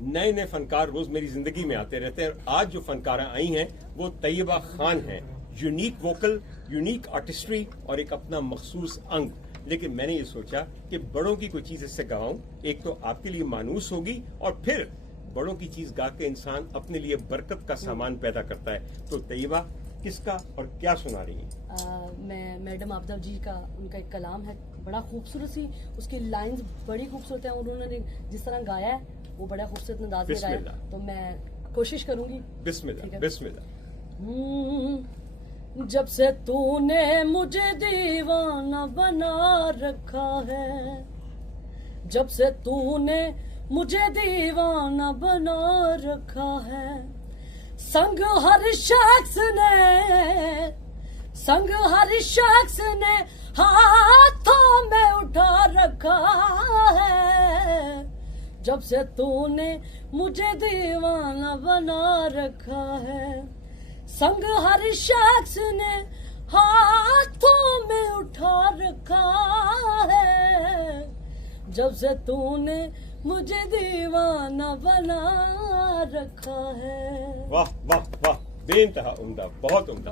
नए नए फनकार रोज मेरी जिंदगी में आते रहते हैं। आज जो फनकारा आई हैं वो तैयबा खान हैं। यूनिक वोकल, यूनिक आर्टिस्ट्री और एक अपना मखसूस अंग। लेकिन मैंने ये सोचा कि बड़ों की कोई चीज इससे गवाऊं, एक तो आपके लिए मानूस होगी और फिर बड़ों की चीज गा के इंसान अपने लिए बरकत का सामान पैदा करता है। तो तैयबा किसका और क्या सुना रही है? मैं मैडम आबदा जी का, उनका एक कलाम है बड़ा खूबसूरत सी, उसकी लाइंस बड़ी खूबसूरत है और उन्होंने जिस तरह गाया है वो बड़ा खूबसूरत अंदाज में गाया, तो मैं कोशिश करूंगी। बिस्मिल्लाह बिस्मिल्लाह। जब से तूने मुझे दीवाना बना रखा है, जब से तूने मुझे दीवाना बना रखा है, संग हर शख्स ने हाथों में उठा रखा है। जब से तूने मुझे दीवाना बना रखा है, संग हर शख्स ने हाथों में उठा रखा है। जब से तूने मुझे दीवाना बना रखा है। वाह वाह वाह, बेइंतहा उम्दा, बहुत उम्दा।